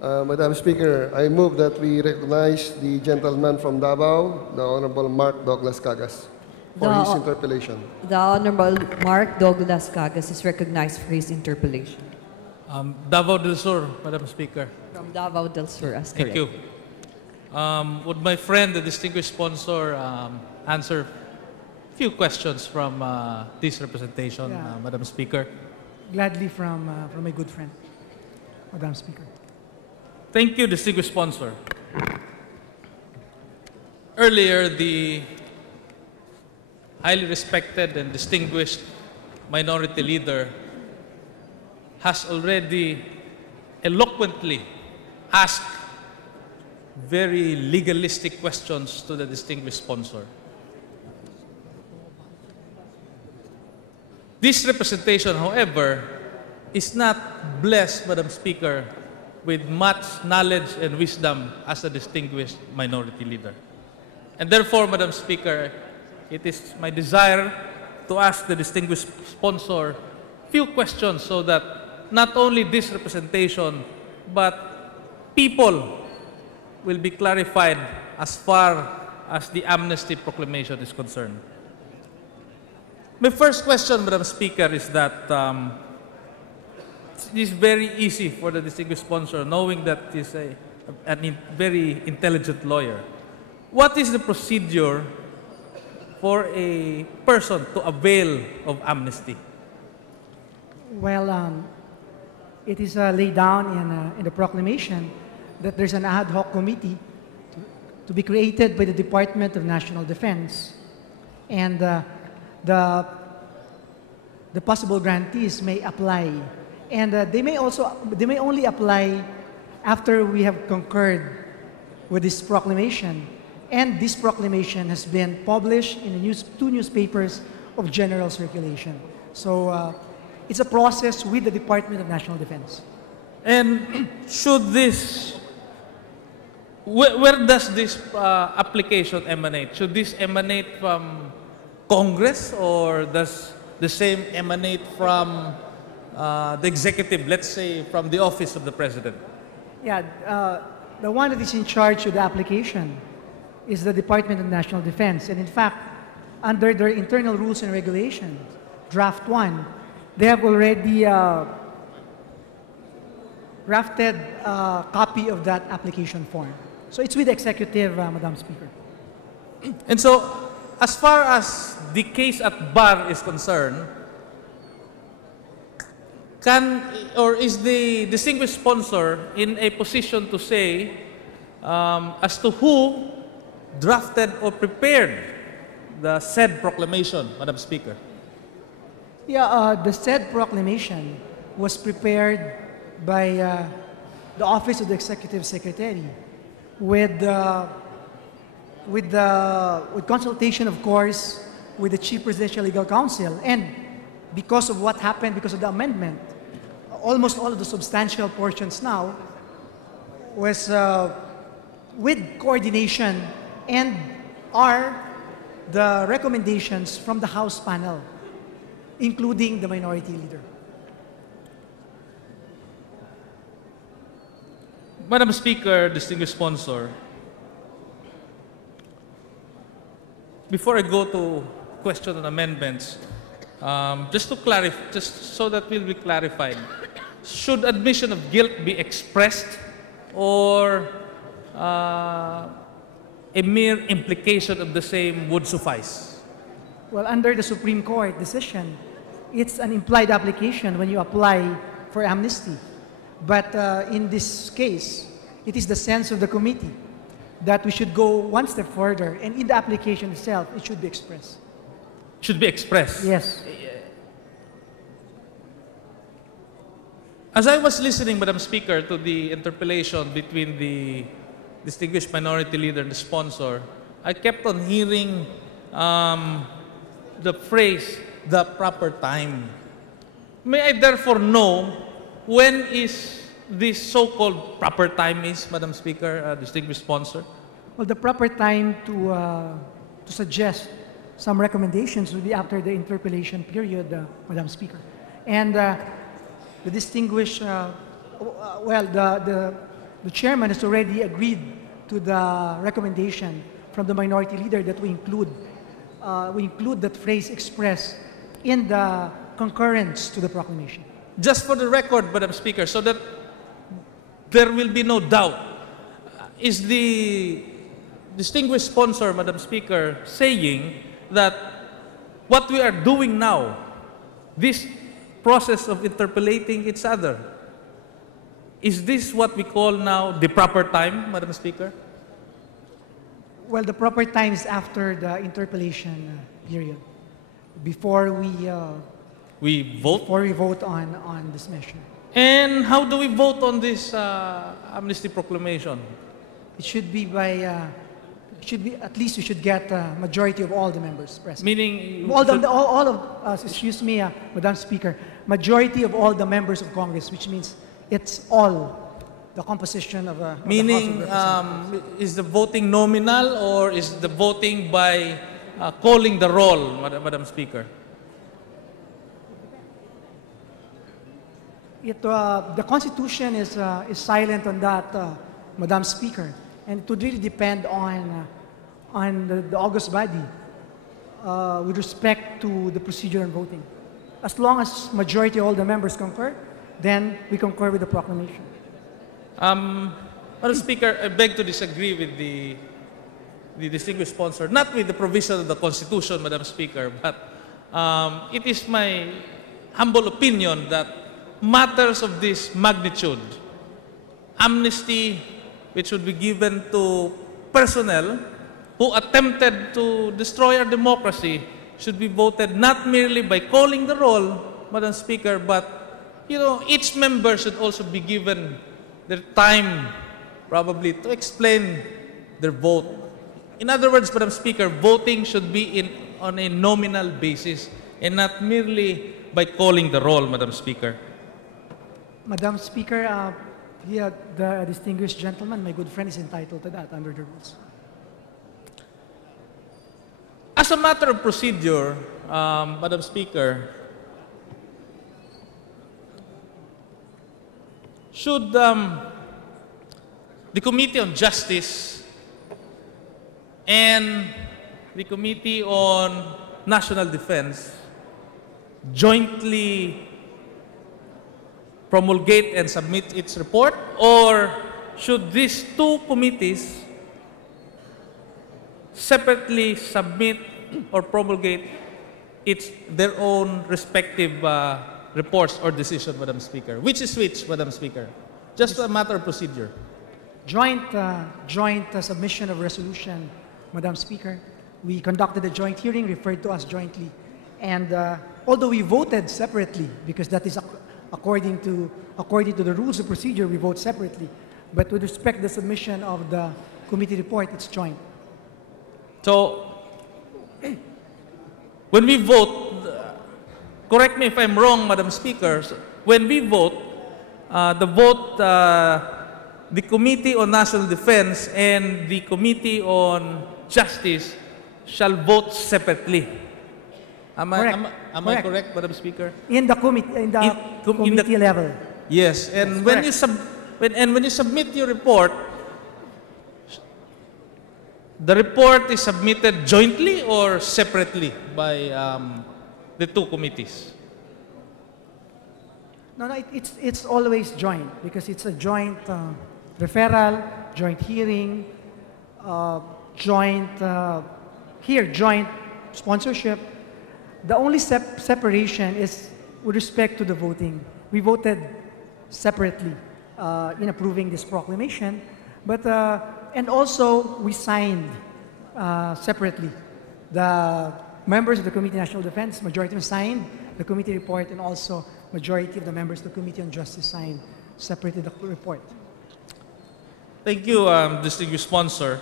Madam Speaker, I move that we recognize the gentleman from Davao, the Honorable Marc Douglas Cagas, for his interpellation. The Honorable Marc Douglas Cagas is recognized for his interpellation. Davao del Sur, Madam Speaker. From Davao del Sur, as Thank correct. you. Would my friend, the distinguished sponsor, answer a few questions from this representation, Madam Speaker? Gladly from my good friend, Madam Speaker. Thank you, distinguished sponsor. Earlier, the highly respected and distinguished minority leader has already eloquently asked very legalistic questions to the distinguished sponsor. This representation, however, is not blessed, Madam Speaker, with much knowledge and wisdom as a distinguished minority leader. And therefore, Madam Speaker, it is my desire to ask the distinguished sponsor a few questions so that not only this representation, but people will be clarified as far as the amnesty proclamation is concerned. My first question, Madam Speaker, is that it is very easy for the distinguished sponsor, knowing that he's a very intelligent lawyer. What is the procedure for a person to avail of amnesty? Well, it is laid down in the proclamation that there's an ad hoc committee to be created by the Department of National Defense, and the possible grantees may apply, and they may only apply after we have concurred with this proclamation, and this proclamation has been published in the two newspapers of general circulation. So it's a process with the Department of National Defense. And should this, where does this application emanate? Should this emanate from Congress, or does the same emanate from the executive, let's say from the office of the President? Yeah, the one that is in charge of the application is the Department of National Defense. And in fact, under their internal rules and regulations, draft 1, they have already drafted a copy of that application form. So it's with the executive, Madam Speaker. And so, as far as the case at bar is concerned, is the distinguished sponsor in a position to say as to who drafted or prepared the said proclamation, Madam Speaker? Yeah, the said proclamation was prepared by the Office of the Executive Secretary with consultation, of course, with the Chief Presidential Legal Counsel. And because of what happened, because of the amendment, almost all of the substantial portions now was with coordination and are the recommendations from the House panel, including the minority leader. Madam Speaker, distinguished sponsor, before I go to question on amendments, just to clarify, just so that will be clarified, should admission of guilt be expressed, or a mere implication of the same would suffice? Well, under the Supreme Court decision, it's an implied application when you apply for amnesty. But in this case, it is the sense of the committee that we should go one step further, and in the application itself, it should be expressed. Should be expressed? Yes. As I was listening, Madam Speaker, to the interpellation between the distinguished minority leader and the sponsor, I kept on hearing the phrase, the proper time. May I therefore know when is this so-called proper time is, Madam Speaker, distinguished sponsor? Well, the proper time to suggest some recommendations will be after the interpellation period, Madam Speaker. And the distinguished, the the chairman has already agreed to the recommendation from the minority leader that we include that phrase express in the concurrence to the proclamation. Just for the record, Madam Speaker, so that there will be no doubt, is the distinguished sponsor, Madam Speaker, saying that what we are doing now, this process of interpellating each other, is this what we call now the proper time, Madam Speaker? Well, the proper time is after the interpellation period, before we vote on this measure. And how do we vote on this amnesty proclamation? It should be at least we should get a majority of all the members present. Meaning, Excuse me, Madam Speaker, majority of all the members of Congress, which means it's all the composition of the House of meaning, Representatives. is the voting nominal or is the voting by calling the roll, Madam Speaker? The Constitution is silent on that, Madam Speaker, and it would really depend on the august body with respect to the procedure and voting. As long as majority of all the members concur, then we concur with the proclamation. Madam Speaker, I beg to disagree with the distinguished sponsor, not with the provision of the Constitution, Madam Speaker, but it is my humble opinion that matters of this magnitude, amnesty which should be given to personnel who attempted to destroy our democracy, should be voted not merely by calling the roll, Madam Speaker, but each member should also be given their time probably to explain their vote. In other words, Madam Speaker, voting should be on a nominal basis and not merely by calling the roll, Madam Speaker. Madam Speaker, the distinguished gentleman, my good friend, is entitled to that under the rules. As a matter of procedure, Madam Speaker, should the Committee on Justice and the Committee on National Defense jointly promulgate and submit its report, or should these two committees separately submit or promulgate their own respective reports or decision, Madam Speaker? Which is which, Madam Speaker? Just a matter of procedure. Joint submission of resolution, Madam Speaker. We conducted a joint hearing referred to us jointly. And although we voted separately, because that is according to the rules of procedure, we vote separately. But with respect to the submission of the committee report, it's joint. So, when we vote, correct me if I'm wrong, Madam Speaker, when we vote, the Committee on National Defense and the Committee on Justice shall vote separately. Am I correct, Madam Speaker? In the committee level. Yes, and Yes, when you submit your report, the report is submitted jointly or separately by the two committees? No, it's always joint because it's a joint referral, joint hearing, joint sponsorship. The only separation is with respect to the voting. We voted separately in approving this proclamation, but and also we signed separately. The members of the Committee on National Defense, majority of them signed the committee report, and also majority of the members of the Committee on Justice signed separately the report. Thank you, distinguished sponsor.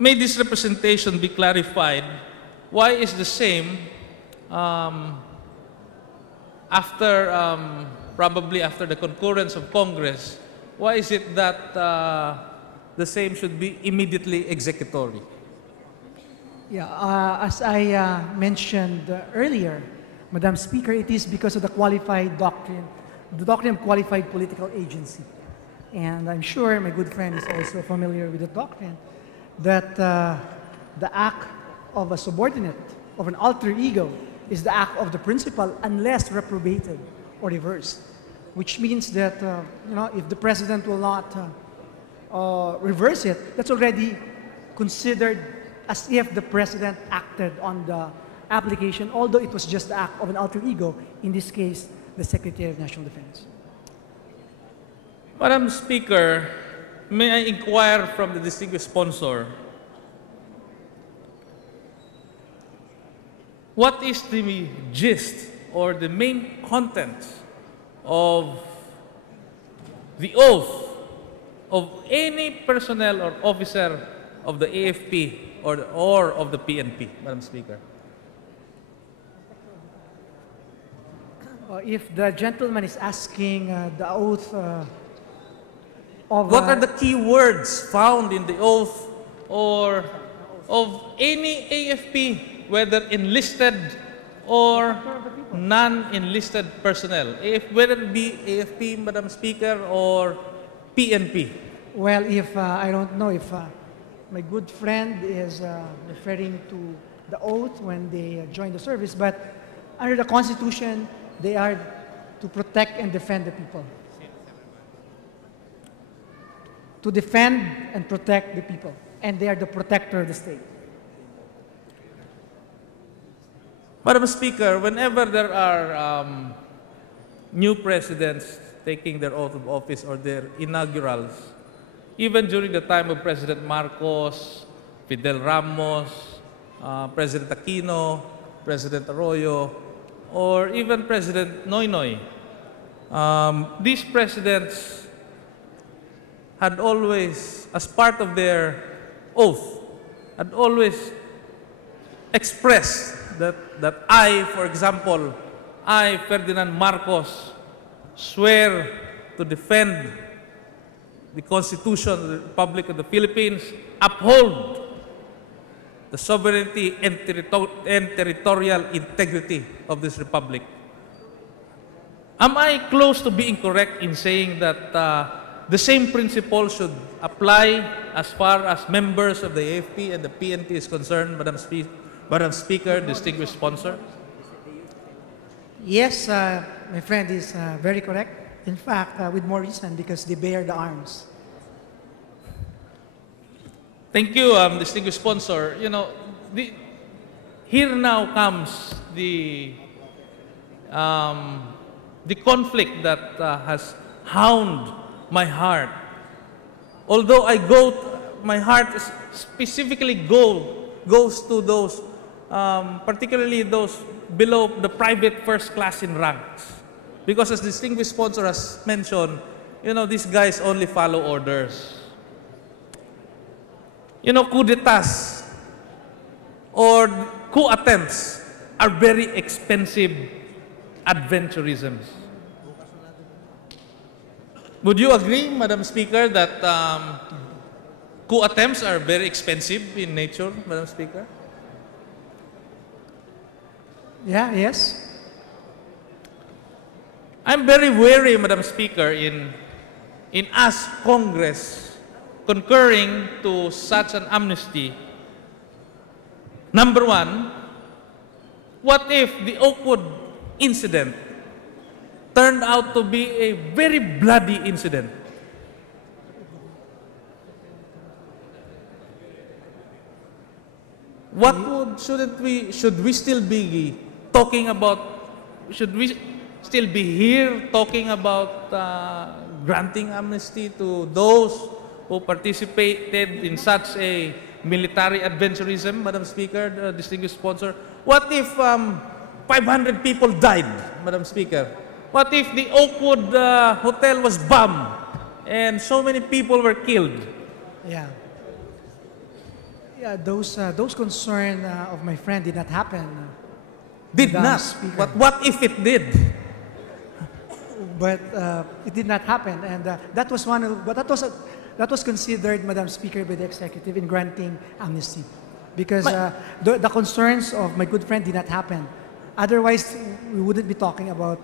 May this representation be clarified. Why is the same probably after the concurrence of Congress, why is it that the same should be immediately executory? Yeah, as I mentioned earlier, Madam Speaker, it is because of the qualified doctrine the doctrine of qualified political agency. And I'm sure my good friend is also familiar with the doctrine that the act of a subordinate, of an alter ego, is the act of the principal unless reprobated or reversed, which means that if the president will not reverse it, that's already considered as if the president acted on the application, although it was just the act of an alter ego, in this case, the Secretary of National Defense. Madam Speaker, may I inquire from the distinguished sponsor, what is the gist or the main content of the oath of any personnel or officer of the AFP or of the PNP, Madam Speaker? If the gentleman is asking the oath of... What are the key words found in the oath or of any AFP, whether enlisted or non-enlisted personnel, whether it be AFP, Madam Speaker, or PNP? Well, if I don't know if my good friend is referring to the oath when they join the service, but under the Constitution, they are to protect and defend the people. To defend and protect the people. And they are the protector of the state. Madam Speaker, whenever there are new presidents taking their oath of office or their inaugurals, even during the time of President Marcos, Fidel Ramos, President Aquino, President Arroyo, or even President Noynoy, these presidents had always, as part of their oath, had always expressed that I, for example, I, Ferdinand Marcos, swear to defend the Constitution of the Republic of the Philippines, uphold the sovereignty and territorial integrity of this republic. Am I close to being correct in saying that the same principle should apply as far as members of the AFP and the PNP is concerned, Madam Speaker, distinguished sponsor? Yes, my friend is very correct. In fact, with more reason, because they bear the arms. Thank you, distinguished sponsor. You know, here now comes the conflict that has hound my heart. Although my heart specifically goes to those, particularly those below the private first class in ranks. Because as distinguished sponsor has mentioned, you know, these guys only follow orders. You know, coup d'etats or coup attempts are very expensive adventurisms. Would you agree, Madam Speaker, that coup attempts are very expensive in nature, Madam Speaker? Yeah, yes. I'm very wary, Madam Speaker, in us Congress concurring to such an amnesty. Number one, what if the Oakwood incident turned out to be a very bloody incident? Should we still be talking about, should we still be here talking about granting amnesty to those who participated in such a military adventurism, Madam Speaker, distinguished sponsor? What if 500 people died, Madam Speaker? What if the Oakwood hotel was bombed and so many people were killed? Yeah. Yeah, those concerns of my friend did not happen. Did Madam not. Speaker. But what if it did? But it did not happen, and that was one of. But that was considered, Madam Speaker, by the executive in granting amnesty, because the concerns of my good friend did not happen. Otherwise, we wouldn't be talking about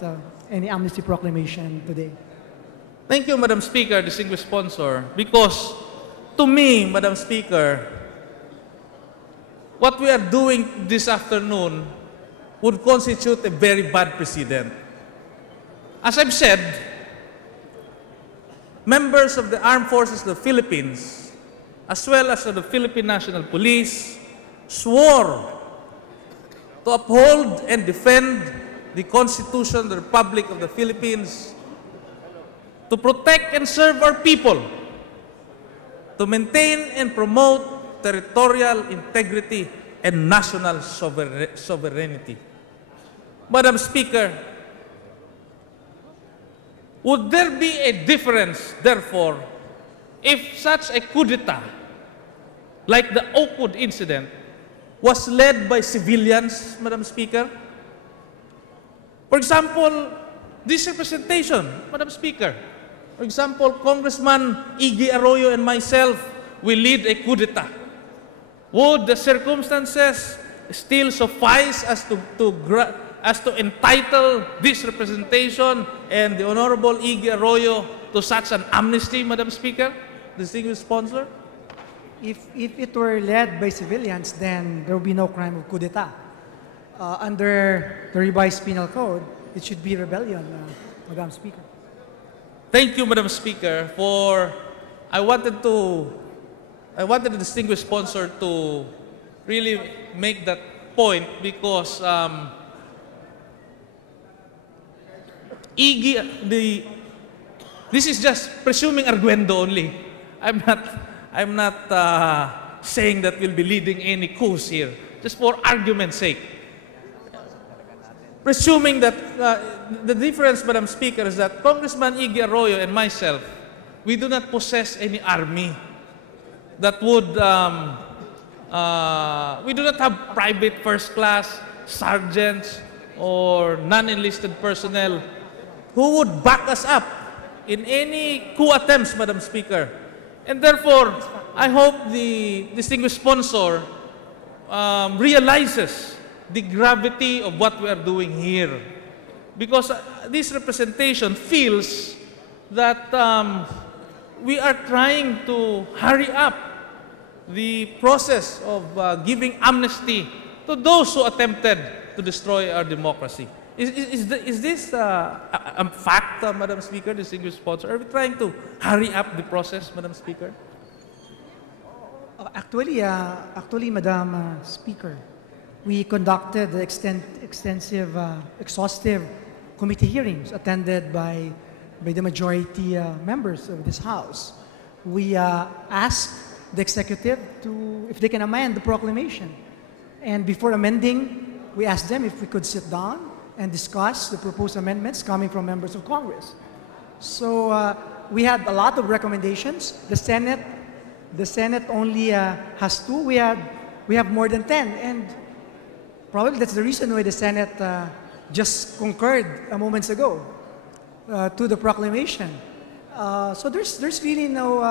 any amnesty proclamation today. Thank you, Madam Speaker, distinguished sponsor, because to me, Madam Speaker, what we are doing this afternoon would constitute a very bad precedent. As I've said, members of the Armed Forces of the Philippines, as well as of the Philippine National Police, swore to uphold and defend the Constitution of the Republic of the Philippines, to protect and serve our people, to maintain and promote territorial integrity and national sovereignty. Madam Speaker, would there be a difference, therefore, if such a coup d'etat, like the Oakwood incident, was led by civilians, Madam Speaker? For example, this representation, Madam Speaker. For example, Congressman Iggy Arroyo and myself will lead a coup d'etat. Would the circumstances still suffice as to entitle this representation and the Honorable Iggy Arroyo to such an amnesty, Madam Speaker, distinguished sponsor? If it were led by civilians, then there would be no crime of coup d'etat. Under the revised penal code, it should be rebellion, Madam Speaker. Thank you, Madam Speaker, for I wanted the distinguished sponsor to really make that point because this is just presuming arguendo only. I'm not saying that we'll be leading any coups here, just for argument's sake. Presuming that the difference, Madam Speaker, is that Congressman Iggy Arroyo and myself, we do not possess any army that would, we do not have private first class, sergeants, or non-enlisted personnel who would back us up in any coup attempts, Madam Speaker. And therefore, I hope the distinguished sponsor realizes the gravity of what we are doing here. Because this representation feels that we are trying to hurry up the process of giving amnesty to those who attempted to destroy our democracy. Is this a fact, Madam Speaker, distinguished sponsor? Are we trying to hurry up the process, Madam Speaker? Actually, Madam Speaker, we conducted extensive, exhaustive committee hearings attended by the majority members of this House. We asked the executive if they can amend the proclamation. And before amending, we asked them if we could sit down and discuss the proposed amendments coming from members of Congress. So we had a lot of recommendations. The Senate only has 2. We have more than 10. And probably that's the reason why the Senate just concurred moments ago to the proclamation. So there's really no.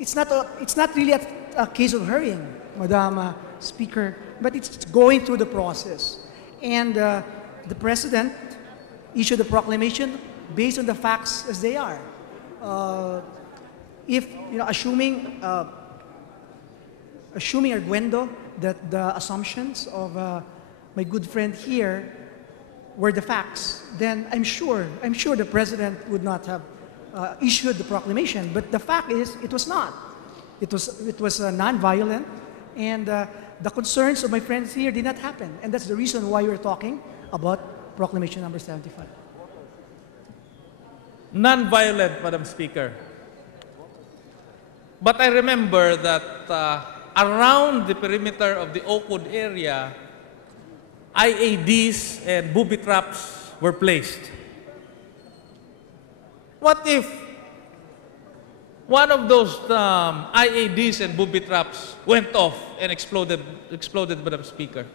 It's not really a case of hurrying, Madam Speaker, but it's going through the process. And the President issued a proclamation based on the facts as they are. Assuming arguendo that the assumptions of my good friend here were the facts, then I'm sure the President would not have issued the proclamation. But the fact is, it was not. It was non-violent, and the concerns of my friends here did not happen, and that's the reason why we're talking about Proclamation number 75. Non-violent, Madam Speaker. But I remember that around the perimeter of the Oakwood area, IADs and booby traps were placed. What if one of those IADs and booby traps went off and exploded, Madam Speaker?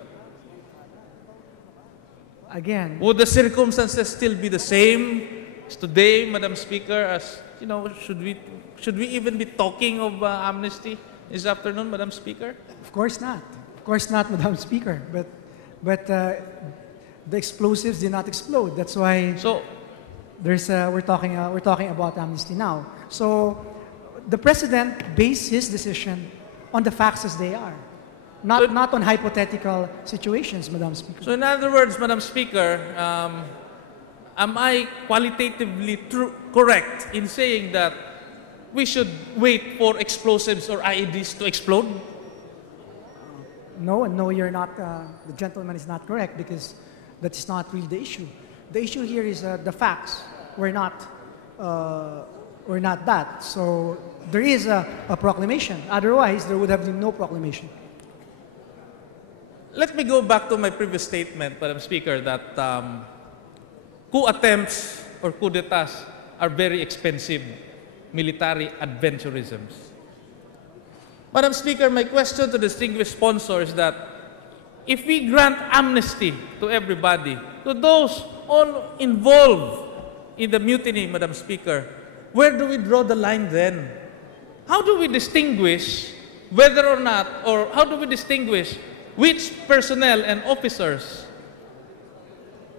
Again, would the circumstances still be the same as today, Madam Speaker? As you know, should we even be talking of amnesty this afternoon, Madam Speaker? of course not. Of course not, Madam Speaker. But the explosives did not explode. That's why So, we're talking about amnesty now. So the president based his decision on the facts as they are, not on hypothetical situations, Madam Speaker. so in other words, Madam Speaker, am I qualitatively correct in saying that we should wait for explosives or IEDs to explode? No, you're not. The gentleman is not correct because that is not really the issue. The issue here is the facts. We're not that. So there is a proclamation. Otherwise, there would have been no proclamation. Let me go back to my previous statement, Madam Speaker, that coup attempts or coup d'etats are very expensive military adventurisms. Madam Speaker, my question to the distinguished sponsor is that if we grant amnesty to everybody, to those all involved in the mutiny, Madam Speaker, where do we draw the line then? How do we distinguish whether or not, or how do we distinguish which personnel and officers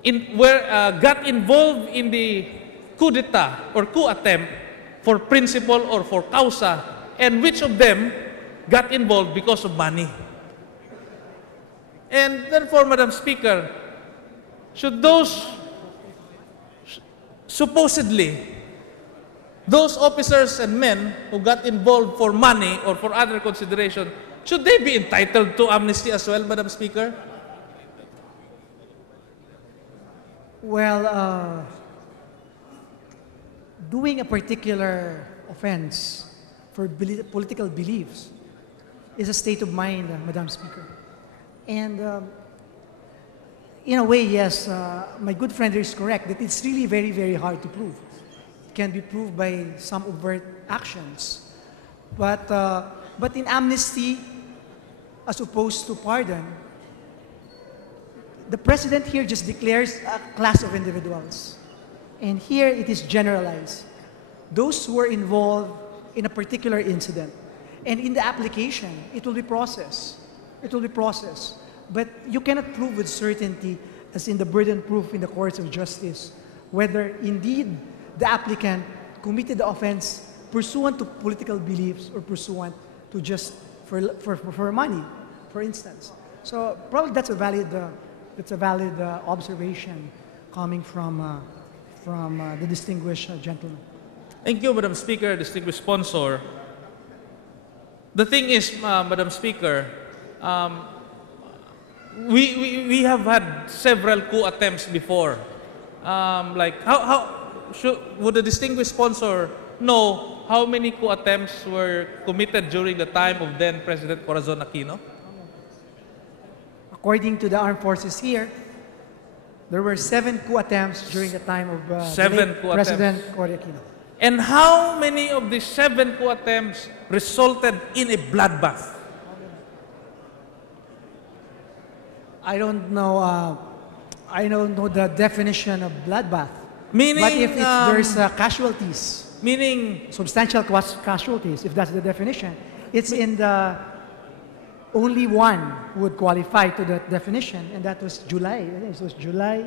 got involved in the coup d'etat or coup attempt for principle or for causa, and which of them got involved because of money? And therefore, Madam Speaker, should those officers and men who got involved for money or for other consideration, should they be entitled to amnesty as well, Madam Speaker? Well, doing a particular offense for political beliefs is a state of mind, Madam Speaker. And in a way, yes, my good friend is correct that it's really very, very hard to prove. It can be proved by some overt actions. But in amnesty, as opposed to pardon, the president here just declares a class of individuals. And here it is generalized. Those who were involved in a particular incident. And in the application, it will be processed. It will be processed. But you cannot prove with certainty, as in the burden proof in the courts of justice, whether indeed the applicant committed the offense pursuant to political beliefs or pursuant to just for money, for instance. So probably that's a valid observation coming from the distinguished gentleman. Thank you, Madam Speaker, distinguished sponsor. The thing is, Madam Speaker, we have had several coup attempts before. Would the distinguished sponsor know how many coup attempts were committed during the time of then President Corazon Aquino? According to the armed forces here, there were 7 coup attempts during the time of President Corazon Aquino. And how many of these 7 coup attempts resulted in a bloodbath? I don't know the definition of bloodbath. Meaning, but if there's casualties, meaning substantial casualties, if that's the definition, it's in the only one would qualify to that definition, and that was July. I think it was July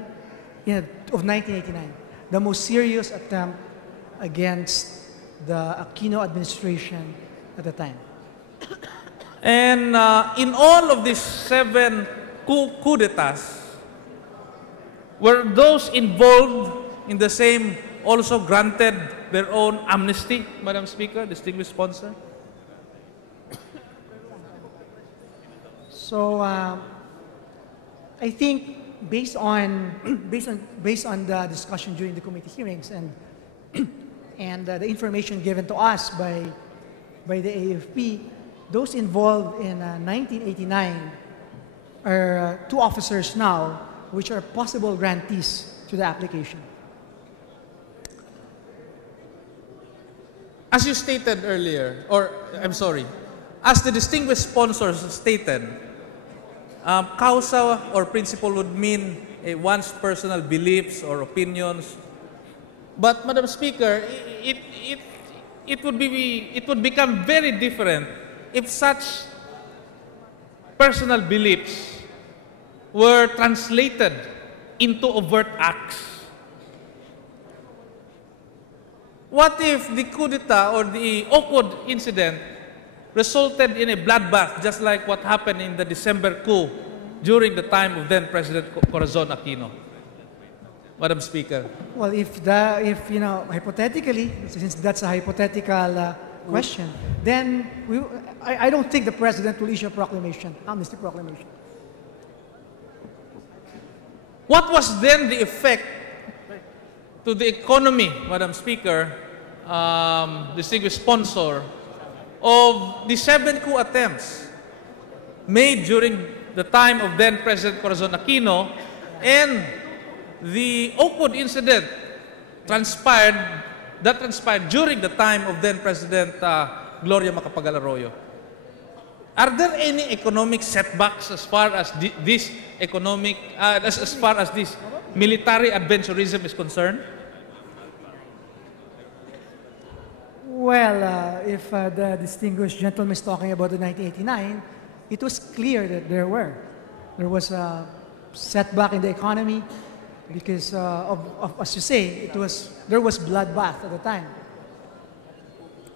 of 1989, the most serious attempt against the Aquino administration at the time. And in all of these 7 coup d'etats, were those involved in the same also granted their own amnesty, Madam Speaker, distinguished sponsor? So I think based on the discussion during the committee hearings and the information given to us by the AFP, those involved in 1989 are 2 officers now, which are possible grantees to the application. As you stated earlier, as the distinguished sponsors stated, causa or principle would mean one's personal beliefs or opinions. But, Madam Speaker, it would become very different if such personal beliefs were translated into overt acts? What if the coup d'etat or the awkward incident resulted in a bloodbath, just like what happened in the December coup during the time of then President Corazon Aquino? Madam Speaker. Well, if you know, hypothetically, since that's a hypothetical question, then I don't think the president will issue a proclamation, amnesty proclamation. What was then the effect to the economy, Madam Speaker, distinguished sponsor, of the 7 coup attempts made during the time of then President Corazon Aquino, and the awkward incident transpired during the time of then President Gloria Macapagal Arroyo? Are there any economic setbacks as far as this military adventurism is concerned? Well, if the distinguished gentleman is talking about the 1989, it was clear that there was a setback in the economy because as you say, there was bloodbath at the time.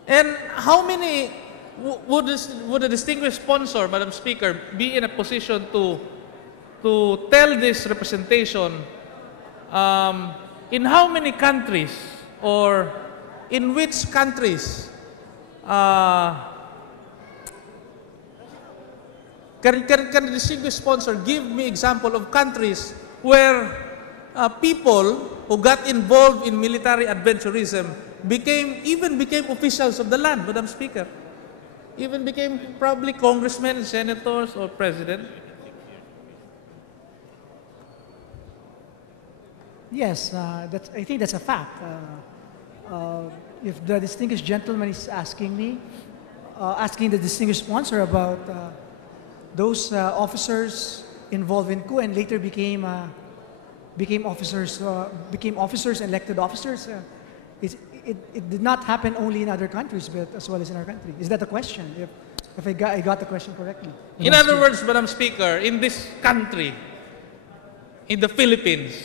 And how many would a distinguished sponsor, Madam Speaker, be in a position to tell this representation in how many countries or in which countries can the distinguished sponsor give me example of countries where people who got involved in military adventurism became officials of the land, Madam Speaker? Even became probably congressmen, senators, or president? Yes, I think that's a fact. If the distinguished gentleman is asking the distinguished sponsor about those officers involved in coup and later became officers, elected officers, it did not happen only in other countries, but as well as in our country. Is that the question? If I got the question correctly. In other words, Madam Speaker, in this country, in the Philippines,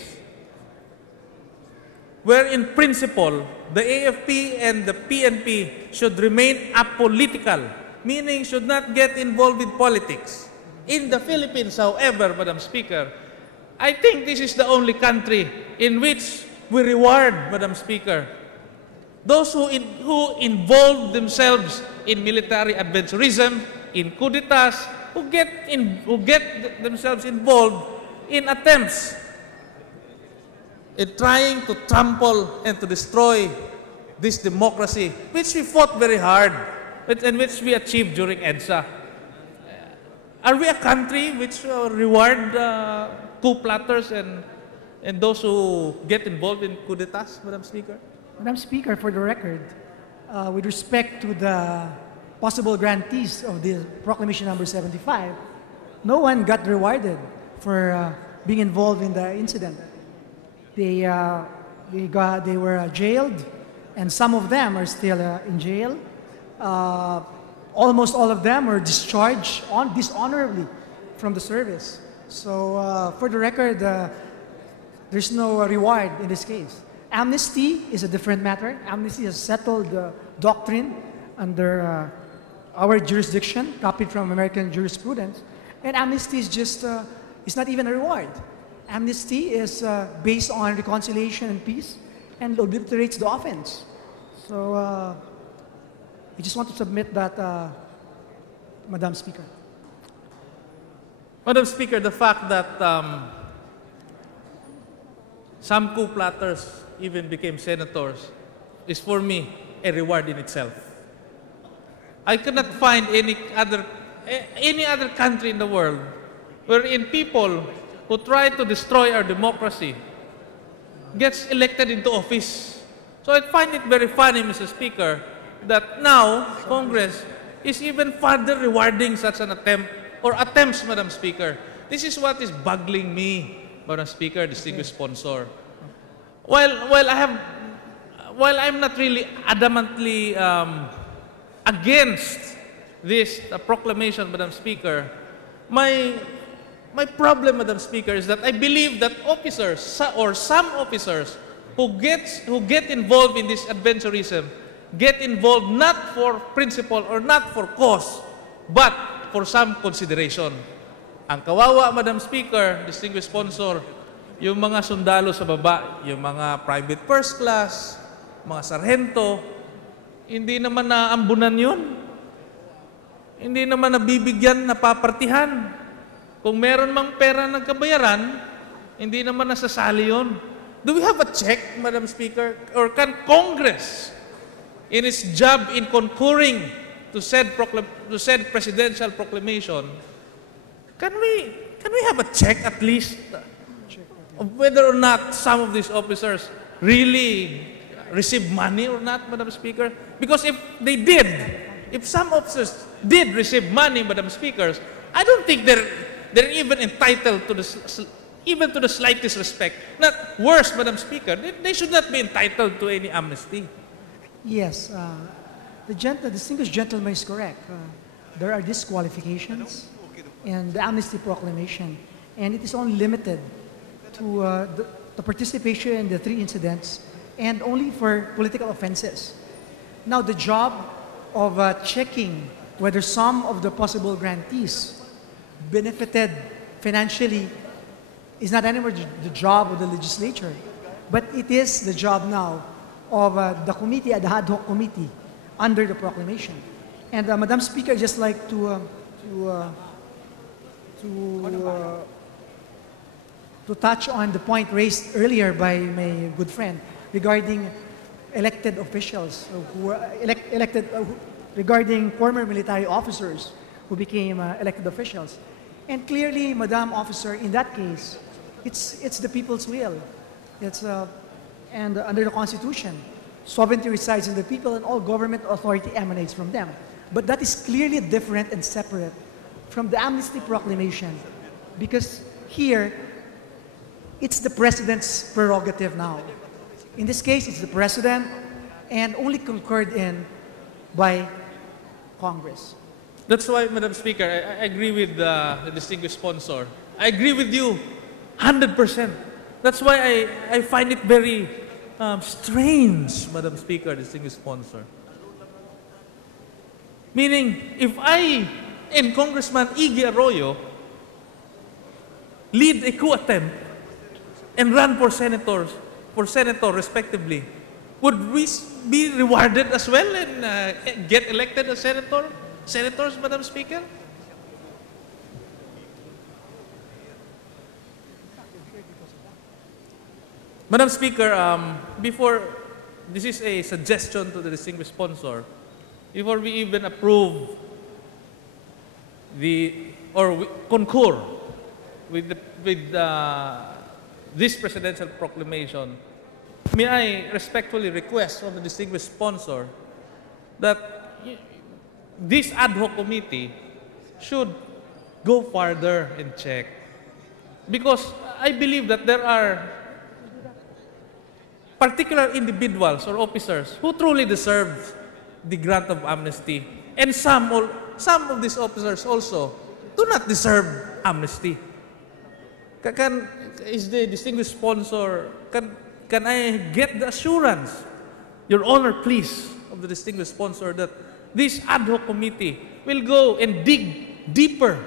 where in principle, the AFP and the PNP should remain apolitical, meaning should not get involved with politics. In the Philippines, however, Madam Speaker, I think this is the only country in which we reward, Madam Speaker, those who involve themselves in military adventurism, in coup d'etats, who get themselves involved in attempts in trying to trample and to destroy this democracy, which we fought very hard, and which we achieved during EDSA. Are we a country which reward coup plotters and those who get involved in coup d'etats, Madam Speaker? Madam Speaker, for the record, with respect to the possible grantees of the Proclamation Number 75, no one got rewarded for being involved in the incident. They were jailed, and some of them are still in jail. Almost all of them were discharged dishonorably from the service. So, for the record, there's no reward in this case. Amnesty is a different matter. Amnesty is a settled doctrine under our jurisdiction, copied from American jurisprudence. And amnesty is just, it's not even a reward. Amnesty is based on reconciliation and peace and obliterates the offense. So, I just want to submit that, Madam Speaker. Madam Speaker, the fact that some coup plotters even became senators is for me a reward in itself. I cannot find any other country in the world wherein people who try to destroy our democracy gets elected into office. So I find it very funny, Mr. Speaker, that now Congress is even further rewarding such an attempt or attempts, Madam Speaker. This is what is boggling me, Madam Speaker, distinguished sponsor. While I'm not really adamantly against this proclamation, Madam Speaker, my My problem, Madam Speaker, is that I believe that officers or some officers who get involved in this adventurism get involved not for principle or not for cause, but for some consideration. Ang kawawa, Madam Speaker, distinguished sponsor, yung mga sundalo sa baba, yung mga private first class, mga sarhento, hindi naman naambunan yun. Hindi naman nabibigyan, napapartihan. Kung meron mang pera ng kabayaran, hindi naman nasasali yun. Do we have a check, Madam Speaker? Or can Congress, in its job in concurring to said presidential proclamation, can we have a check at least of whether or not some of these officers really receive money or not, Madam Speaker? Because if they did, if some officers did receive money, Madam Speakers, I don't think they're even entitled to even to the slightest respect. Not worse, Madam Speaker, they should not be entitled to any amnesty. Yes, the distinguished gentleman is correct. There are disqualifications in the amnesty proclamation, and it is only limited to the participation in the 3 incidents and only for political offenses. Now, the job of checking whether some of the possible grantees benefited financially is not anymore the job of the legislature, but it is the job now of the committee, the ad hoc committee, under the proclamation. And Madam Speaker, I'd just like to touch on the point raised earlier by my good friend regarding elected officials who were regarding former military officers who became elected officials. And clearly, Madam Officer, in that case, it's the people's will. And under the Constitution, sovereignty resides in the people and all government authority emanates from them. But that is clearly different and separate from the amnesty proclamation, because here, it's the president's prerogative now. In this case, it's the president and only concurred in by Congress. That's why, Madam Speaker, I agree with the distinguished sponsor. I agree with you 100%. That's why I find it very strange, Madam Speaker, distinguished sponsor. Meaning, if I and Congressman Iggy Arroyo lead a coup attempt and run for senator respectively, would we be rewarded as well and get elected as senators, Madam Speaker? Madam Speaker, this is a suggestion to the distinguished sponsor. Before we even approve concur with this presidential proclamation, may I respectfully request from the distinguished sponsor that this ad hoc committee should go further and check. Because I believe that there are particular individuals or officers who truly deserve the grant of amnesty. And some of these officers also do not deserve amnesty. Is the distinguished sponsor, can I get the assurance, Your Honor, please, of the distinguished sponsor, that this ad hoc committee will go and dig deeper?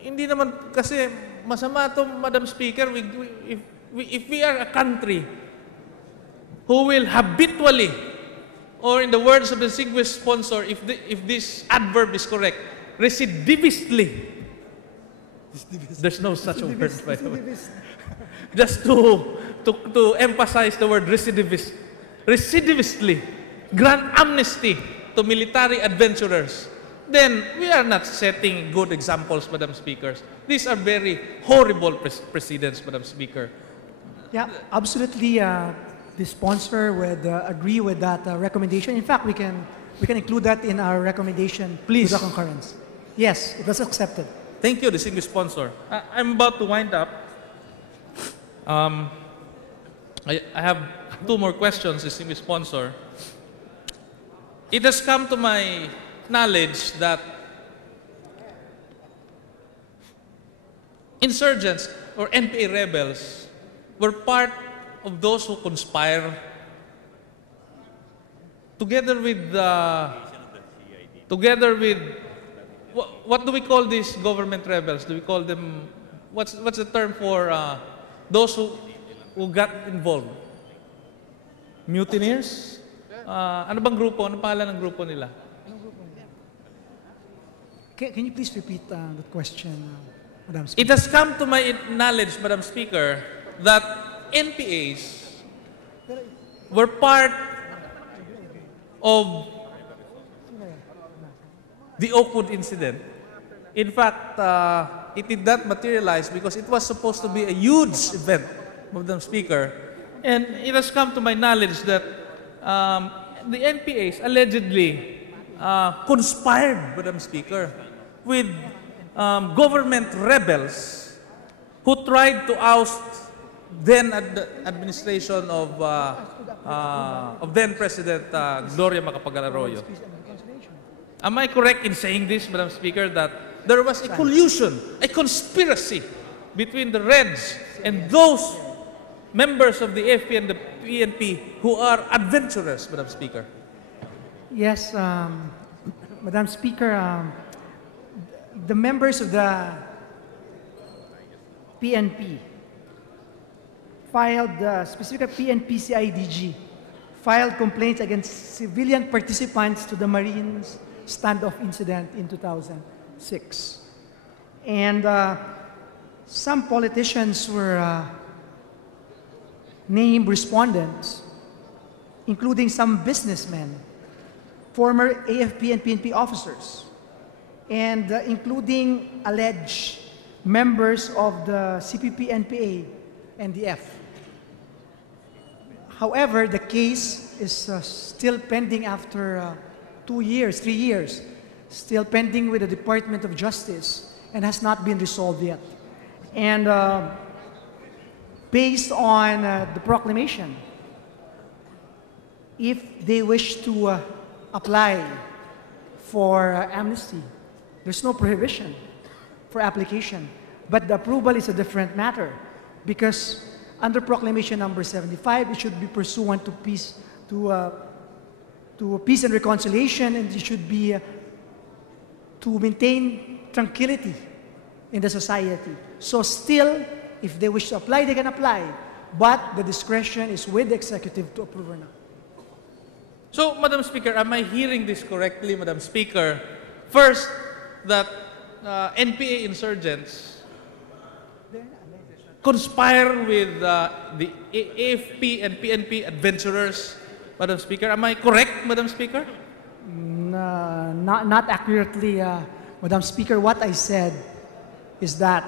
Hindi naman kasi masama ito, Madam Speaker, if we are a country who will habitually, or in the words of the distinguished sponsor, if this adverb is correct, recidivistly. There's no such a word, by the way. Just to emphasize the word recidivistly grant amnesty to military adventurers, then we are not setting good examples, Madam Speakers. These are very horrible precedents, Madam Speaker. Yeah, absolutely. The sponsor would agree with that recommendation. In fact, we can include that in our recommendation. Please. To the concurrence. Yes, it was accepted. Thank you, distinguished sponsor. I'm about to wind up. I have 2 more questions, distinguished sponsor. It has come to my knowledge that insurgents or NPA rebels were part of those who conspire together with what do we call these government rebels? Do we call them, what's the term for those who got involved? Mutineers? Ano bang grupo? Ano pangalan ng grupo nila? Can you please repeat that question, Madam Speaker? It has come to my knowledge, Madam Speaker, that NPAs were part of the Oakwood incident. In fact, it did not materialize because it was supposed to be a huge event, Madam Speaker. And it has come to my knowledge that the NPAs allegedly conspired, Madam Speaker, with government rebels who tried to oust then administration of then President Gloria Macapagal-Arroyo. Am I correct in saying this, Madam Speaker, that there was a collusion, a conspiracy between the Reds and those members of the AFP and the PNP who are adventurous, Madam Speaker? Yes, Madam Speaker, the members of the PNP filed, specifically PNP-CIDG, filed complaints against civilian participants to the Marines standoff incident in 2006. And some politicians were named respondents, including some businessmen, former AFP and PNP officers, and including alleged members of the CPP-NPA and the F. However, the case is still pending after 2 years, 3 years, still pending with the Department of Justice and has not been resolved yet. And based on the proclamation, if they wish to apply for amnesty, there's no prohibition for application. But the approval is a different matter because under Proclamation number 75, it should be pursuant to peace, to peace and reconciliation, and it should be to maintain tranquility in the society. So still, if they wish to apply, they can apply, but the discretion is with the executive to approve or not. So, Madam Speaker, am I hearing this correctly, Madam Speaker? First, that NPA insurgents conspire with the AFP and PNP adventurers, Madam Speaker. Am I correct, Madam Speaker? Not accurately, Madam Speaker. What I said is that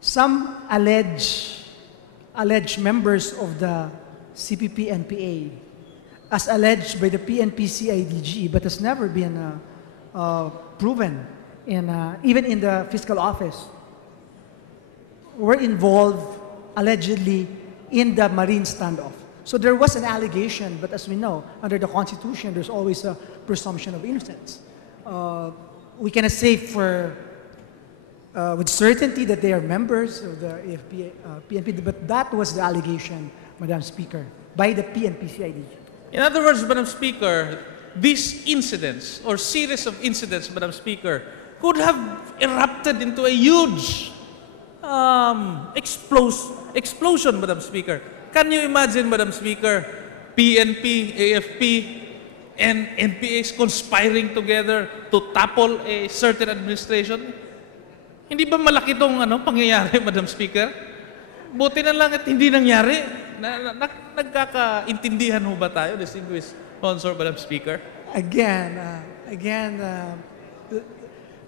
some alleged members of the CPP-NPA, as alleged by the PNP-CIDG, but has never been proven even in the fiscal office, were involved allegedly in the Marine standoff. So there was an allegation, but as we know, under the Constitution, there's always a presumption of innocence. We cannot say with certainty that they are members of the AFP, PNP, but that was the allegation, Madam Speaker, by the PNP-CIDG. In other words, Madam Speaker, these incidents or series of incidents, Madam Speaker, could have erupted into a huge explosion, Madam Speaker. Can you imagine, Madam Speaker, PNP, AFP, and NPAs conspiring together to topple a certain administration? Hindi ba malaki itong pangyayari, Madam Speaker? Buti na lang at hindi nangyari. Nagkakaintindihan ho ba tayo, distinguished sponsor, Madam Speaker? Again,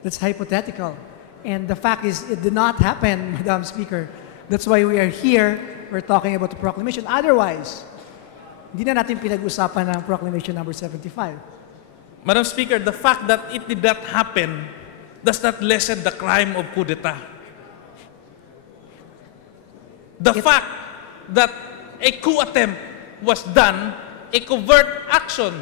that's hypothetical. And the fact is, it did not happen, Madam Speaker. That's why we are here. We're talking about the proclamation. Otherwise, hindi na natin pinag-usapan ng Proclamation number 75. Madam Speaker, the fact that it did not happen does not lessen the crime of coup d'etat. The fact that a coup attempt was done, a covert action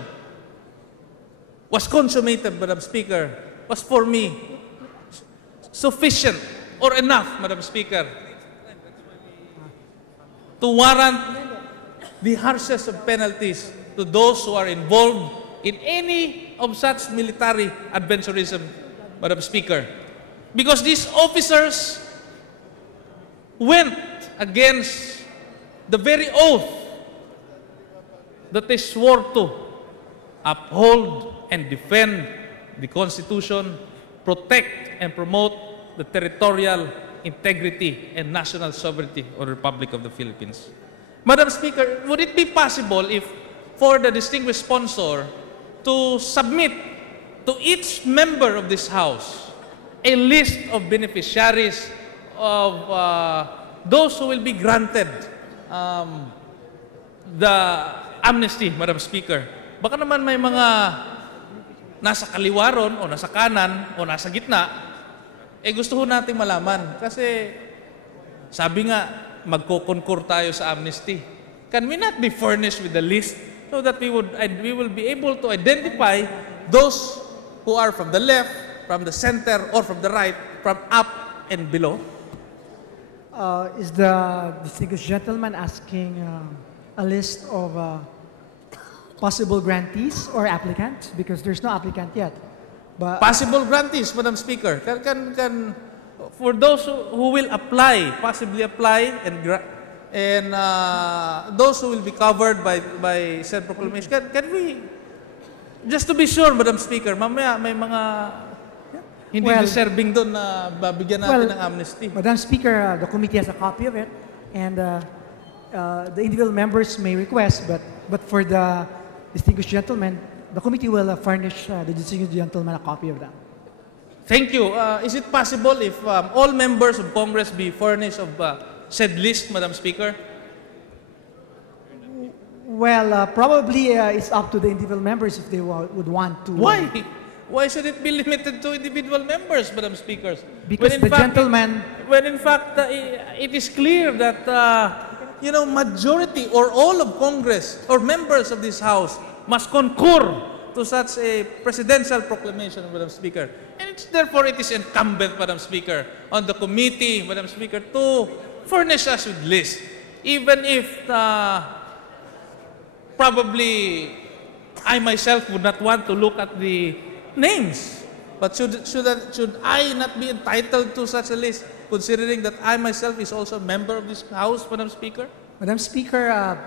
was consummated, Madam Speaker, was for me sufficient or enough, Madam Speaker, to warrant the harshest of penalties to those who are involved in any of such military adventurism, Madam Speaker. Because these officers went against the very oath that they swore to uphold and defend the Constitution, protect and promote the territorial integrity and national sovereignty of the Republic of the Philippines. Madam Speaker, would it be possible if for the distinguished sponsor to submit to each member of this House a list of beneficiaries of those who will be granted the amnesty, Madam Speaker? Baka naman may mga nasa kaliwaron o nasa kanan o nasa gitna, gusto ho nating malaman. Kasi sabi nga, magko-concur tayo sa amnesty. Can we not be furnished with the list so that we will be able to identify those who are from the left, from the center, or from the right, from up and below? Is the distinguished gentleman asking a list of possible grantees or applicants? Because there's no applicant yet. But Possible grantees, Madam Speaker. For those who will apply, possibly apply, and those who will be covered by said proclamation, can we, just to be sure, Madam Speaker, mamaya may mga hindi deserving doon na babigyan natin ng amnesty. Madam Speaker, the committee has a copy of it, and the individual members may request, but for the distinguished gentleman, the committee will furnish the distinguished gentleman a copy of that. Thank you. Is it possible if all members of Congress be furnished of said list, Madam Speaker? Well, probably it's up to the individual members if they would want to. Why? Why should it be limited to individual members, Madam Speaker? Because the gentleman... When in fact, it is clear that, majority or all of Congress or members of this House must concur to such a presidential proclamation, Madam Speaker. And therefore, it is incumbent, Madam Speaker, on the committee, Madam Speaker, to furnish us with lists. Even if probably I myself would not want to look at the names. But should I not be entitled to such a list, considering that I myself is also a member of this House, Madam Speaker? Madam Speaker,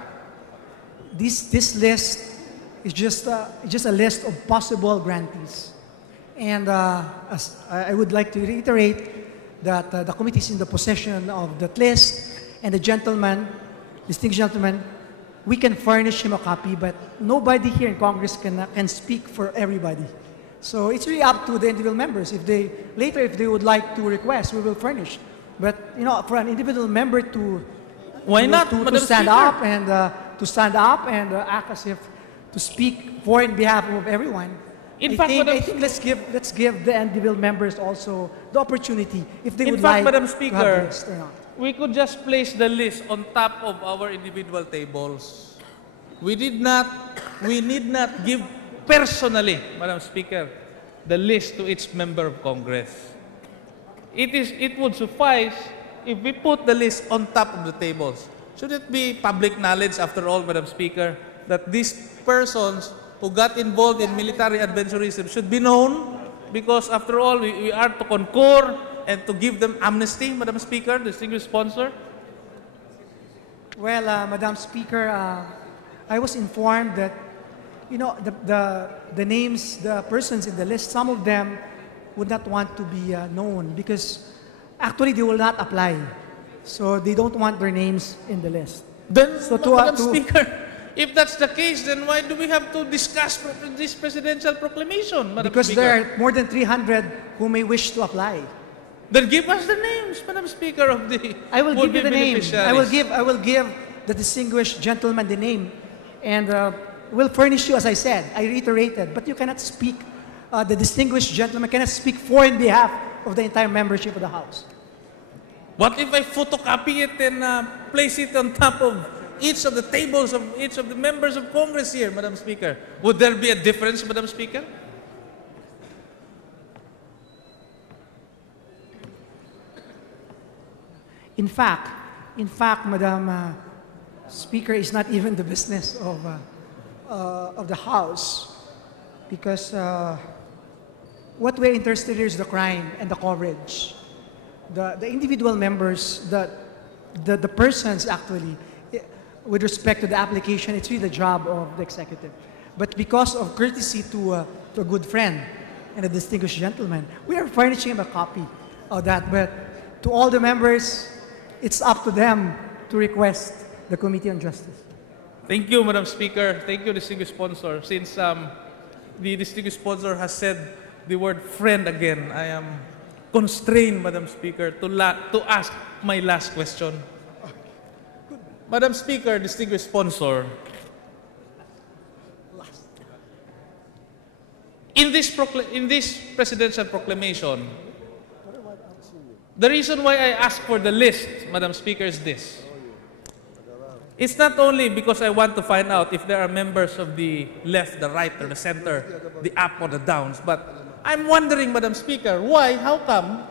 this list is just a list of possible grantees. And as I would like to reiterate that the committee is in the possession of that list, and the gentleman, distinguished gentleman, we can furnish him a copy, but nobody here in Congress can speak for everybody. So it's really up to the individual members. If they would like to request, we will furnish. But for an individual member to stand up and act as if to speak for in behalf of everyone. I think let's give the individual members also the opportunity if they would like Madam to Speaker, have the list or not. we could just place the list on top of our individual tables. We need not give personally, Madam Speaker, the list to each member of Congress. It would suffice if we put the list on top of the tables. Should it be public knowledge, after all, Madam Speaker, that these persons who got involved in military adventurism should be known? Because after all, we are to concur and to give them amnesty, Madam Speaker, distinguished sponsor. Well, Madam Speaker, I was informed that the names, the persons in the list, some of them would not want to be known because actually they will not apply. So they don't want their names in the list. Then, So Madam Speaker, if that's the case, then why do we have to discuss this presidential proclamation, Madam because Speaker? there are more than 300 who may wish to apply. Then give us the names, Madam Speaker, of the I will give would-be you the name. beneficiaries. I will give the distinguished gentleman the name, and will furnish you, as I said. I reiterated, but you cannot speak. The distinguished gentleman cannot speak for in behalf of the entire membership of the House. What if I photocopy it and place it on top of each of the tables of each of the members of Congress here, Madam Speaker? Would there be a difference, Madam Speaker? in fact, Madam Speaker, is not even the business of the House, because what we're interested in is the crime and the coverage. The individual members, the persons actually, with respect to the application, it's really the job of the executive. But because of courtesy to a good friend and a distinguished gentleman, we are furnishing him a copy of that. But to all the members, it's up to them to request the Committee on Justice. Thank you, Madam Speaker. Thank you, distinguished sponsor. Since the distinguished sponsor has said the word friend again, I am constrained, Madam Speaker, to ask my last question. Madam Speaker, distinguished sponsor, in this presidential proclamation, the reason why I ask for the list, Madam Speaker, is this. It's not only because I want to find out if there are members of the left, the right, or the center, the up or the downs, but I'm wondering, Madam Speaker, why, how come,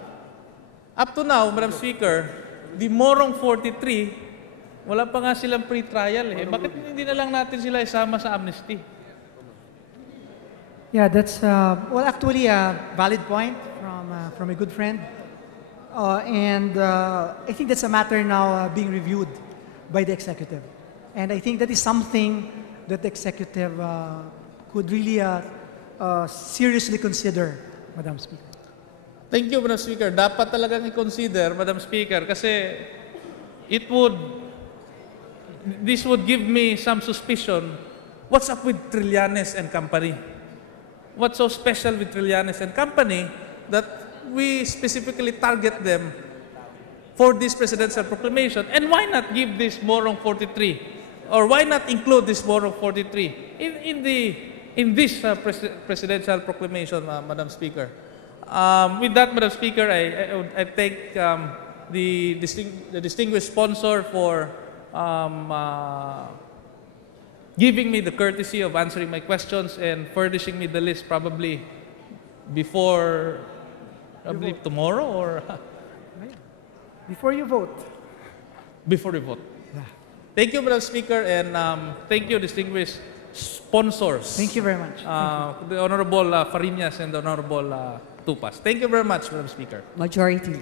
up to now, Madam Speaker, the Morong 43, wala pa nga silang pre-trial eh. Bakit hindi na lang natin sila isama sa amnesty? Yeah, that's well, actually a valid point from a good friend, and I think that's a matter now being reviewed by the executive, and I think that is something that the executive could really seriously consider, Madam Speaker. Thank you, Madam Speaker. Dapat talagang i-consider, Madam Speaker, kasi this would give me some suspicion. What's up with Trillanes and company? What's so special with Trillanes and company that we specifically target them for this presidential proclamation? And why not give this Morong 43? Or why not include this Morong 43 in this presidential proclamation, Madam Speaker? With that, Madam Speaker, I thank the distinguished sponsor for giving me the courtesy of answering my questions and furnishing me the list probably tomorrow or Before you vote. Before we vote. Yeah. Thank you, Madam Speaker, and thank you, distinguished sponsors. Thank you very much. The Honorable Fariñas and the Honorable Tupas. Thank you very much, Madam Speaker. Majority